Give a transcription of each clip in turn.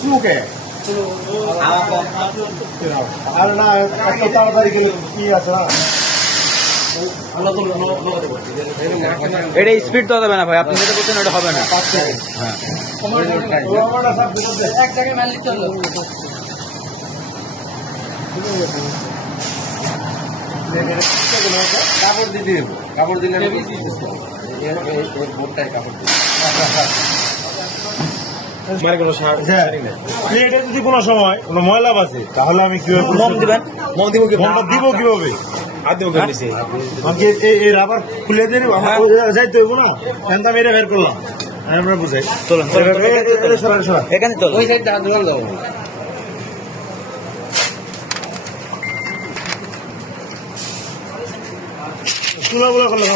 স্মোকে আর না এত তাড়াতাড়ি গেলে কি আছে না এটা স্পিড তো হবে না ভাই, আপনি যেটা বলছেন ওটা হবে না। হ্যাঁ এক জায়গায় ম্যাচ লিখতে হলো। কাপড় দিতে দেবো, কাপড় দিলে বোর্ডটাই কাপড় দিবে প্লেটে যদি কোনো সময় কোনো ময়লা বাসে তাহলে আমি কিভাবে মম দিবেন? মম দিব কিভাবে আমাকে এই রাবার খুলে দিয়ে যাইতে হইব না কিন্তু আমি এটা বের করলাম আমরা বুঝাই চলুন এখানে চলুন। ওই সাইডটা হাত ধরে দাও। চুলাগুলো করলে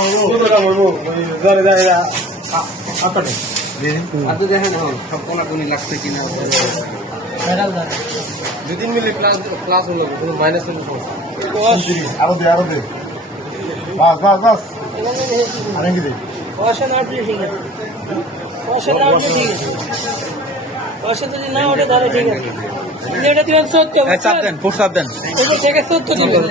আপনাকে হাতে দেখেন এখন সব কোনাকুনি লাগছে কিনা। 2-3 মিনিট ক্লাস হলো, কোনো মাইনাস হলো আরো দে বাস আরে কি দে পয়সা না উঠলে ঠিক আছে, পয়সা না উঠলে ঠিক আছে, পয়সা যদি না ওঠে তাহলে ঠিক আছে। কিন্তু এটা দিবেন 14, চাপ দেন, ফুট চাপ দেন। এটা থেকে 14 দিবেন।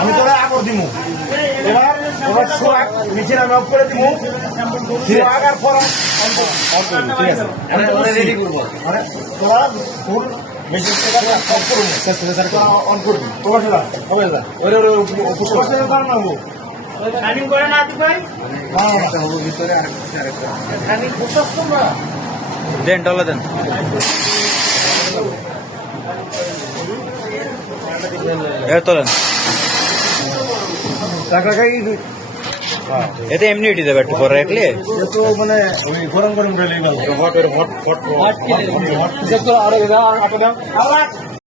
আমি তোরা আগর দিমু এবার সোয়াগ নিচে আমি অফ করে দিমু সোয়াগ আর ফরা অন করব ঠিক আছে আমি তোরা রেডি করব মানে তোরা ফুল মেশিন থেকে অফ করব অন করবি তোরা চলা হবে না ওরে উপর থেকে কার না হবো রানিং করে না দি ভাই, একটা হবো ভিতরে আরেকটা রানিং ফোকাস করবা। দেন ডলা দেন। তোলেন, টাকা খাই এতে এমনি উঠে যাবে একটু পরে রাখলে। তো মানে ওই গরম গরম রেলে গেল হট হট হট আট কিলো হট আরো দাও আটো দাও